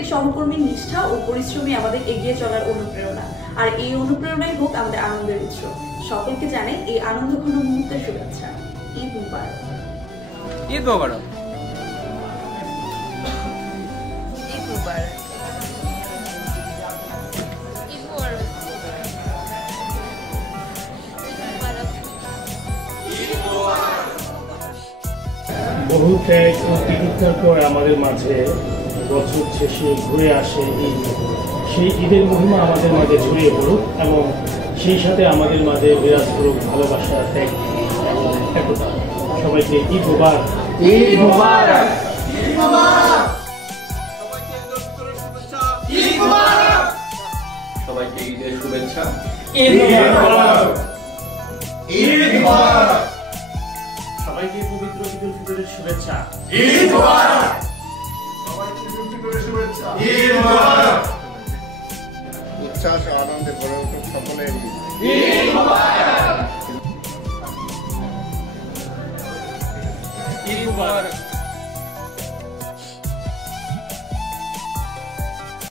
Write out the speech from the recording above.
প্রত্যেক সহকর্মীর নিষ্ঠা ও পরিশ্রমী আমাদের এগিয়ে চলার অনুপ্রেরণা, আর এই অনুপ্রেরণাই হোক আমাদের আনন্দের উৎস। সকলকে জানাই এই আনন্দঘন মুহূর্তের শুভেচ্ছা। ঈদ মুবারক। ঈদ মুবারক। ঈদ মুবারক। ঈদ মুবারক। বহু ত্যাগ ও তিতিক্ষার পর আমাদের মাঝে বছর শেষে ঘুরে আসে ঈদ। সেই ঈদের মহিমা আমাদের মাঝে ছড়িয়ে পড়ুক এবং সেই সাথে আমাদের মাঝে বিরাজ করুক ভালোবাসা, ত্যাগ এবং একতা। সবাইকে ঈদ মুবারক। ঈদ মুবারক। ঈদ মুবারক। সবাইকে ঈদের শুভেচ্ছা। ঈদ মুবারক। ঈদ মুবারক। সবাইকে পবিত্র ঈদুল ফিতরের শুভেচ্ছা। ঈদ মুবারক। সবাইকে ঈদুল ফিতরের শুভেচ্ছা। ঈদ মুবারক। উচ্ছ্বাস ও আনন্দে ভরে উঠুক সকলের ঈদ মুবারক। ঈদ মুবারক।